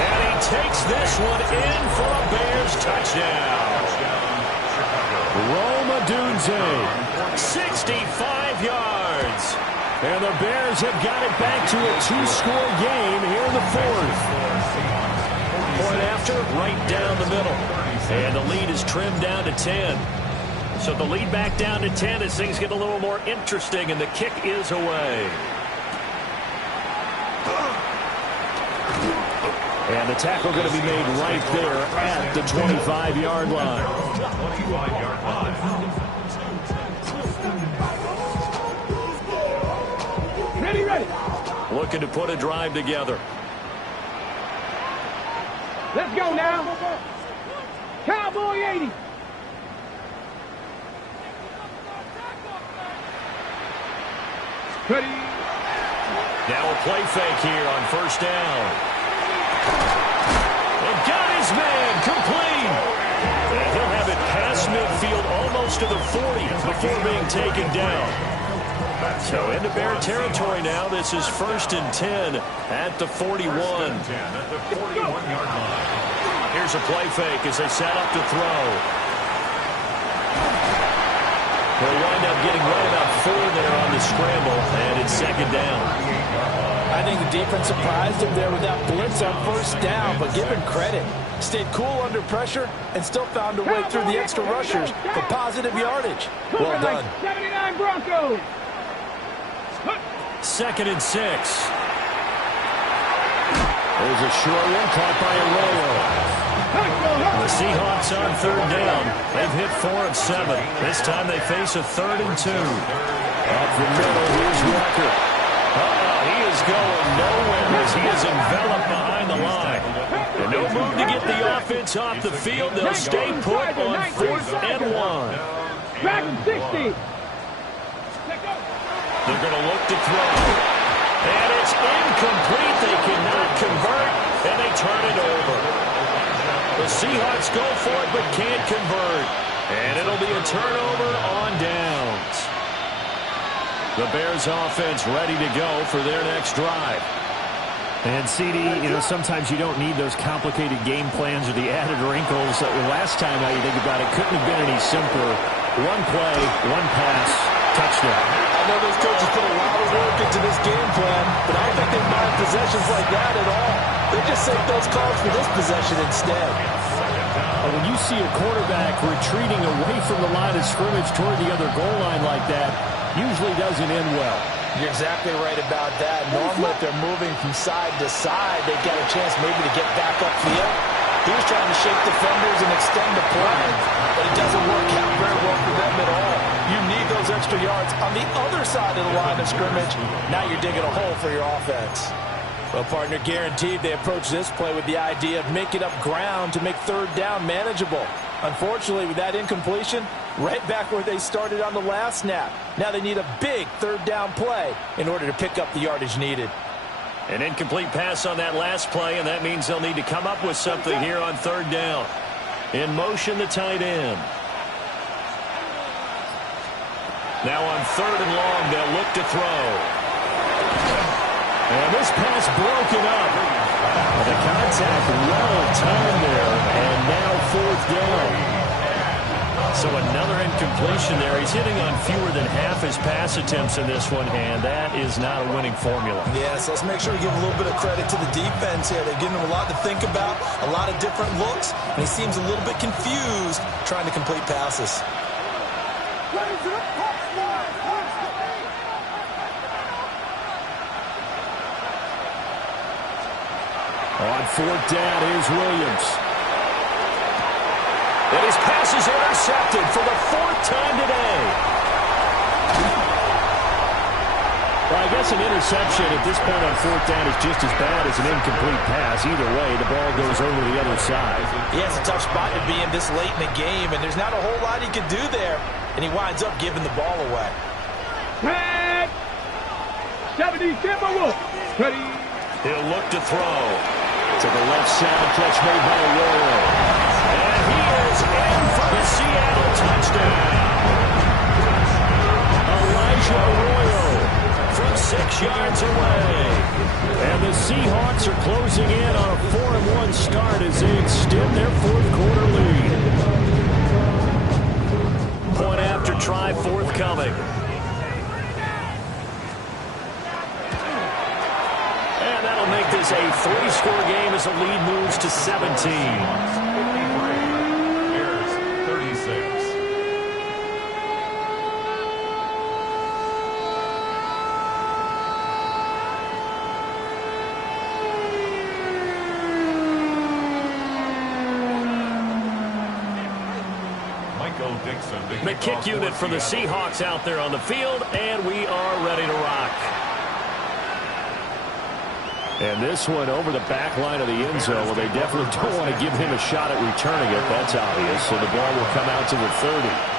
And he takes this one in for a Bears touchdown. Roma Dunze, 65 yards. And the Bears have got it back to a 2-score game here in the fourth. Point after, right down the middle. And the lead is trimmed down to 10. So the lead back down to 10 as things get a little more interesting, and the kick is away. And the tackle going to be made right there at the 25-yard line. 25-yard line. Ready. Looking to put a drive together. Let's go now. boy 80. Ready. Now a play fake here on first down. And got his man complete. And he'll have it past midfield almost to the 40 before being taken down. So into Bear territory now. This is 1st and 10 at the 41. At the 41-yard line. Here's a play fake as they set up to throw. They'll wind up getting right about 4 there on the scramble, and it's 2nd down. I think the defense surprised him there with that blitz on first down, but give him credit. Stayed cool under pressure and still found a way through the extra rushers for positive yardage. Well done. 79 Broncos. 2nd and 6. There's a short one caught by Arroyo. The Seahawks on 3rd down. They've hit 4 of 7. This time they face a 3rd and 2. Up the middle, here's Walker. He is going nowhere as he is enveloped behind the line. And no move to get the offense off the field. They'll stay put on 4th and 1. Dragon 60. They're going to look to throw. And it's incomplete. They cannot convert, and they turn it over. The Seahawks go for it but can't convert. And it'll be a turnover on downs. The Bears offense ready to go for their next drive. And CD, sometimes you don't need those complicated game plans or the added wrinkles. Last time, now you think about it, couldn't have been any simpler. One play, one pass, touchdown. I know those coaches put a lot of work into this game plan, but I don't think they mind possessions like that at all. They just save those calls for this possession instead. When you see a quarterback retreating away from the line of scrimmage toward the other goal line like that, usually doesn't end well. You're exactly right about that. Normally, if they're moving from side to side, they've got a chance maybe to get back upfield. He was trying to shake defenders and extend the play, but it doesn't work out very well for them at all. You need those extra yards on the other side of the line of scrimmage. Now you're digging a hole for your offense. Well, partner, guaranteed they approach this play with the idea of making up ground to make 3rd down manageable. Unfortunately, with that incompletion, right back where they started on the last snap. Now they need a big 3rd down play in order to pick up the yardage needed. An incomplete pass on that last play, and that means they'll need to come up with something here on 3rd down. In motion, the tight end. Now on 3rd and long, they'll look to throw. And this pass broken up. The contact well timed there, and now 4th down. So another incompletion there. He's hitting on fewer than half his pass attempts in this one, and that is not a winning formula. Yes, let's make sure we give a little bit of credit to the defense here. They're giving him a lot to think about, a lot of different looks, and he seems a little bit confused trying to complete passes. On 4th down, here's Williams. And his pass is intercepted for the 4th time today. Well, I guess an interception at this point on 4th down is just as bad as an incomplete pass. Either way, the ball goes over the other side. He has a tough spot to be in this late in the game, and there's not a whole lot he can do there, and he winds up giving the ball away. Tag. 70 Timberwolves. Ready. He'll look to throw. To the left side, catch made by Arroyo. And he is in for the Seattle touchdown. Elijah Arroyo from 6 yards away. And the Seahawks are closing in on a 4-1 start as they extend their 4th quarter lead. Point after try forthcoming. And that'll make this a 3-score game as the lead moves to 17. Bears 36. The kick unit for the Seahawks out there on the field, and we are ready to rock. And this one over the back line of the end zone. Well, they definitely don't want to give him a shot at returning it. That's obvious. So the ball will come out to the 30.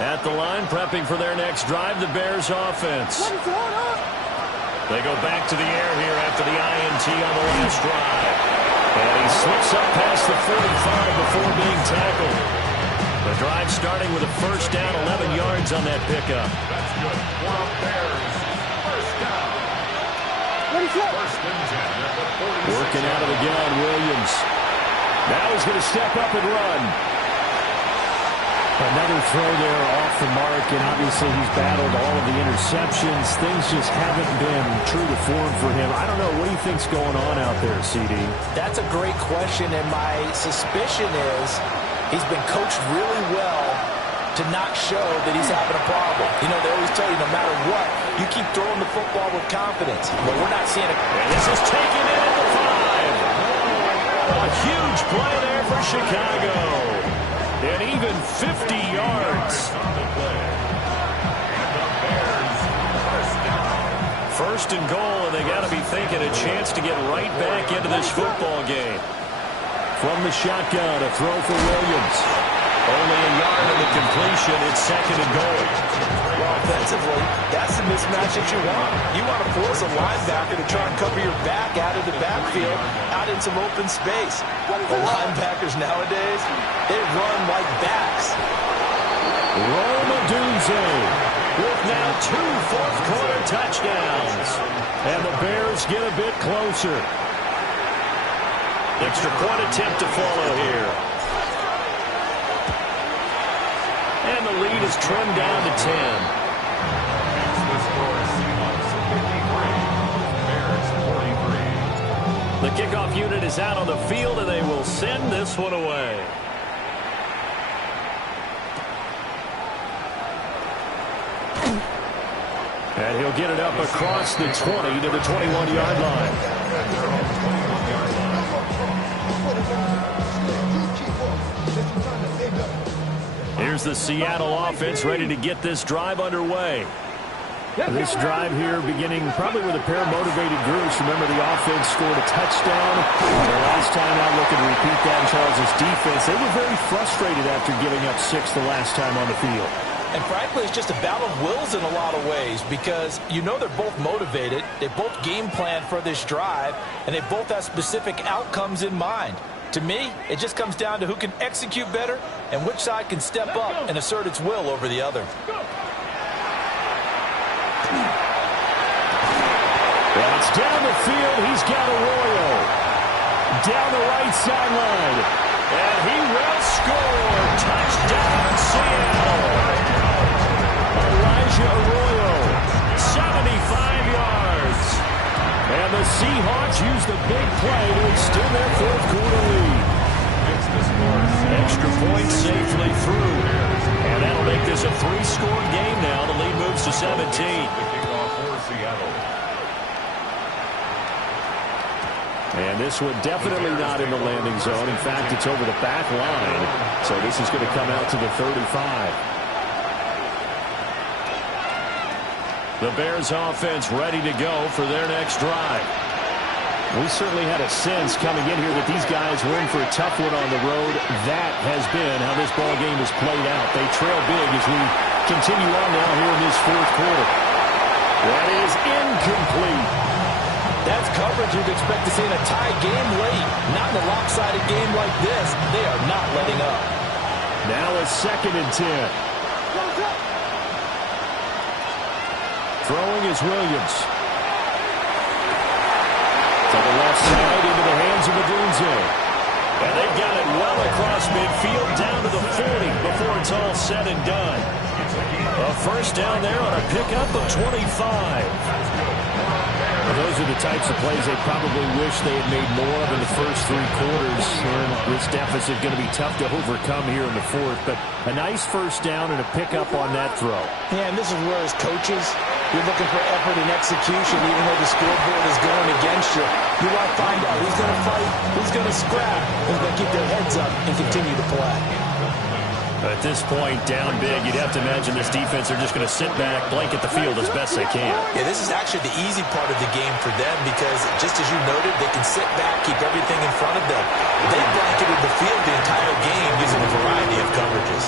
At the line, prepping for their next drive, the Bears offense. They go back to the air here after the INT on the last drive. And he slips up past the 45 before being tackled. The drive starting with a first down, 11 yards on that pickup. That's good. For Bears. First down. First and 10 at the 46. Working out of the gun, Williams. Now he's going to step up and run. Another throw there off the mark, and obviously he's battled all of the interceptions. Things just haven't been true to form for him. I don't know. What do you think's going on out there, CD? That's a great question, and my suspicion is he's been coached really well to not show that he's having a problem. You know, they always tell you no matter what, you keep throwing the football with confidence. But we're not seeing it. And this is taken in at the 5. A huge play there for Chicago. And even 50 yards. First and goal, and they got to be thinking a chance to get right back into this football game. From the shotgun, a throw for Williams. Only a yard of the completion. It's second and goal. Well, offensively, that's the mismatch that you want. You want to force a linebacker to try and cover your back out of the backfield, out in some open space. The linebackers nowadays, they run like backs. Rome Odunze with now 2 fourth-quarter touchdowns. And the Bears get a bit closer. Extra point attempt to follow here. And the lead is trimmed down to 10. The score is Seahawks 53, Bears 43. The kickoff unit is out on the field, and they will send this one away. And he'll get it up across the 20 to the 21-yard line. Here's the Seattle offense ready to get this drive underway. This drive here beginning probably with a pair of motivated groups. Remember, the offense scored a touchdown. The last time out, looking to repeat that in Charles' defense. They were very frustrated after giving up 6 the last time on the field. And frankly, it's just a battle of wills in a lot of ways because you know they're both motivated. They both game plan for this drive, and they both have specific outcomes in mind. To me, it just comes down to who can execute better and which side can step up and assert its will over the other. And it's down the field. He's got Arroyo. Down the right sideline. And he will score. Touchdown, Seattle. Elijah Arroyo, 75 yards. And the Seahawks use the big play to extend their fourth-quarter lead. Extra point safely through. And that'll make this a 3-score game now. The lead moves to 17. The kickoff for Seattle. And this one definitely not in the landing zone. In fact, it's over the back line. So this is going to come out to the 35. The Bears offense ready to go for their next drive. We certainly had a sense coming in here that these guys were in for a tough one on the road. That has been how this ball game has played out. They trail big as we continue on now here in this fourth quarter. That is incomplete. That's coverage you'd expect to see in a tie game late. Not in a lopsided game like this. They are not letting up. Now a 2nd and 10. Throwing is Williams. To the left side into the hands of Odunze. And they've got it well across midfield down to the 40 before it's all said and done. A first down there on a pickup of 25. Well, those are the types of plays they probably wish they had made more of in the first 3 quarters. And this deficit going to be tough to overcome here in the fourth. But a nice first down and a pickup on that throw. Yeah, and this is where as coaches, you're looking for effort and execution even though the scoreboard is going against you. You want to find out who's going to fight, who's going to scrap, who's going to keep their heads up and continue to play. At this point, down big, you'd have to imagine this defense are just going to sit back, blanket the field as best they can. Yeah, this is actually the easy part of the game for them because, just as you noted, they can sit back, keep everything in front of them. They blanketed the field the entire game using a variety of coverages.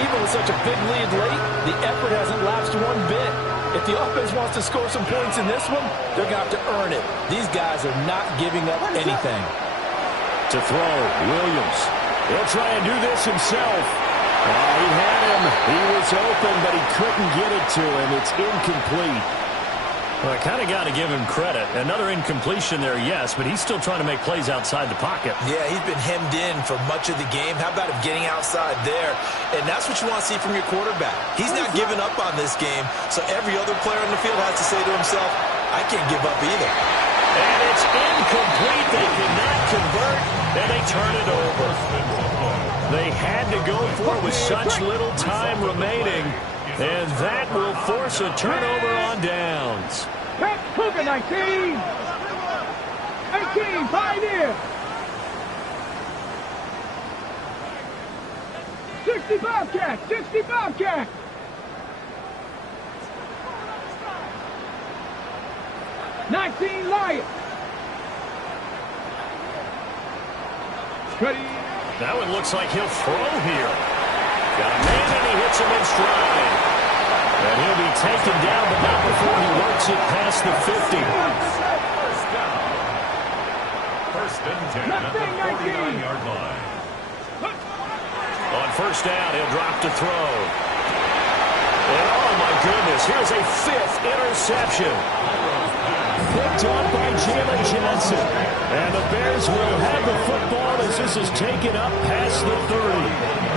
Even with such a big lead late, the effort hasn't lapsed one bit. If the offense wants to score some points in this one, they're going to have to earn it. These guys are not giving up anything. To throw, Williams. He'll try and do this himself. He had him. He was open, but he couldn't get it to him. It's incomplete. Well, I kind of got to give him credit. Another incompletion there, yes, but he's still trying to make plays outside the pocket. Yeah, he's been hemmed in for much of the game. How about him getting outside there? And that's what you want to see from your quarterback. He's not giving up on this game, so every other player on the field has to say to himself, I can't give up either. And it's incomplete. They cannot convert, and they turn it over. They had to go for it with such little time remaining, and that will force a turnover on downs. Pat Hooker, 19. 18, Pioneer. 65 catch, 65 catch. $19 Lions. Ready. Now it looks like he'll throw here. Got a man, and he hits him in stride. And he'll be taken down, but not before he works it past the 50. First down. First and 10 at the 49-yard line. On first down, he'll drop to throw. And oh, my goodness, here's a fifth interception. Picked off by Jalen Johnson. And the Bears will have the football as this is taken up past the 30.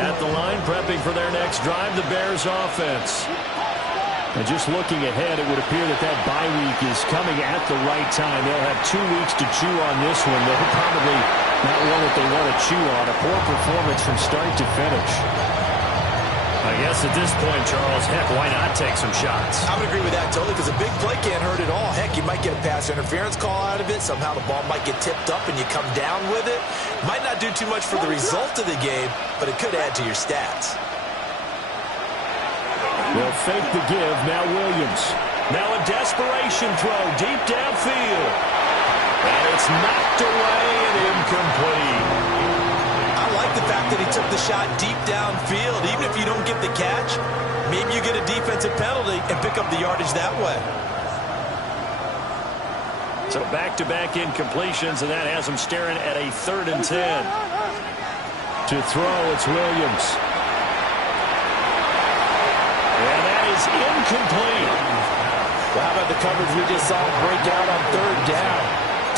At the line, prepping for their next drive, the Bears offense. And just looking ahead, it would appear that bye week is coming at the right time. They'll have 2 weeks to chew on this one. They're probably not one that they want to chew on. A poor performance from start to finish. I guess at this point, Charles, heck, why not take some shots? I would agree with that totally because a big play can't hurt at all. Heck, you might get a pass interference call out of it. Somehow the ball might get tipped up and you come down with it. Might not do too much for the result of the game, but it could add to your stats. They'll fake the give. Now Williams. Now a desperation throw deep downfield. And it's knocked away and incomplete. I like the fact that he took the shot deep downfield. Even if you don't get the catch, maybe you get a defensive penalty and pick up the yardage that way. So back-to-back incompletions, and that has him staring at a 3rd and 10. To throw, it's Williams. And that is incomplete. Well, how about the coverage we just saw break out on 3rd down?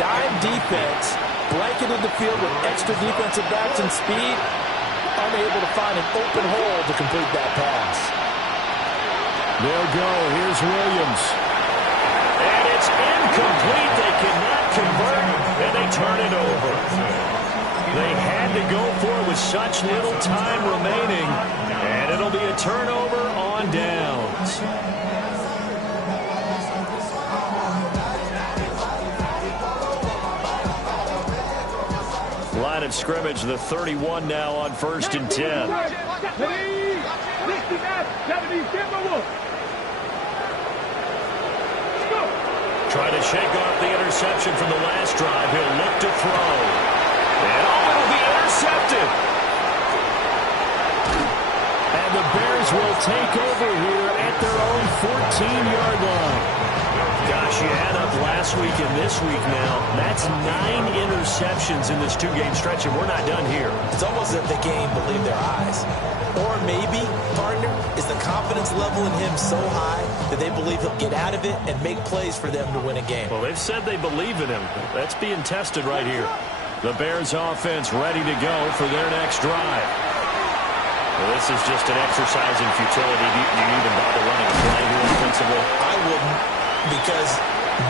Dime defense, blanketed the field with extra defensive backs and speed, unable to find an open hole to complete that pass. They'll go. Here's Williams. And it's incomplete. They cannot convert, and they turn it over. They had to go for it with such little time remaining, and it'll be a turnover on downs. Line of scrimmage, the 31 now on 1st and 10. Trying to shake off the interception from the last drive. He'll look to throw. And it'll be intercepted. And the Bears will take over here at their own 14-yard line. Gosh, you add up last week and this week now. That's 9 interceptions in this 2-game stretch, and we're not done here. It's almost as if they can't even believe their eyes. Or maybe, partner, is the confidence level in him so high that they believe he'll get out of it and make plays for them to win a game. Well, they've said they believe in him. That's being tested right here. The Bears offense ready to go for their next drive. Well, this is just an exercise in futility. Do you even bother running a play here offensively? I wouldn't, because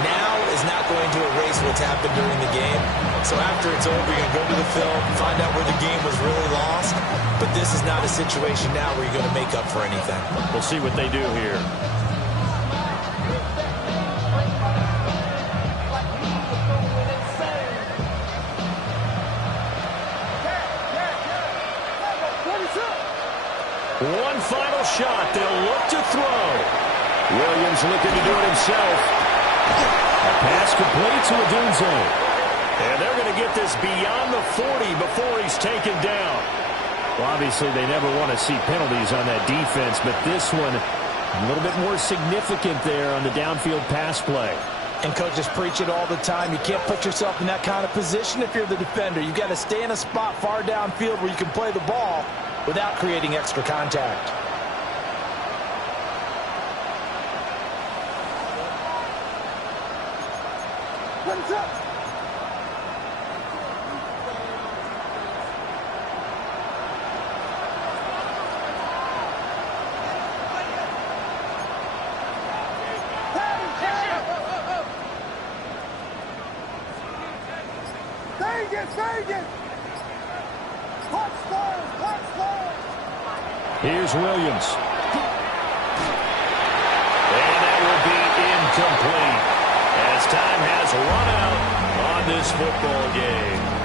now is not going to erase what's happened during the game. So after it's over, you're going to go to the film, find out where the game was really lost. But this is not a situation now where you're going to make up for anything. We'll see what they do here. final shot. They'll look to throw. Williams looking to do it himself. A pass complete to Odunze. And they're going to get this beyond the 40 before he's taken down. Well, obviously, they never want to see penalties on that defense, but this one a little bit more significant there on the downfield pass play. And coaches preach it all the time. You can't put yourself in that kind of position if you're the defender. You've got to stay in a spot far downfield where you can play the ball without creating extra contact. What's up? Here's Williams. And that will be incomplete as time has run out on this football game.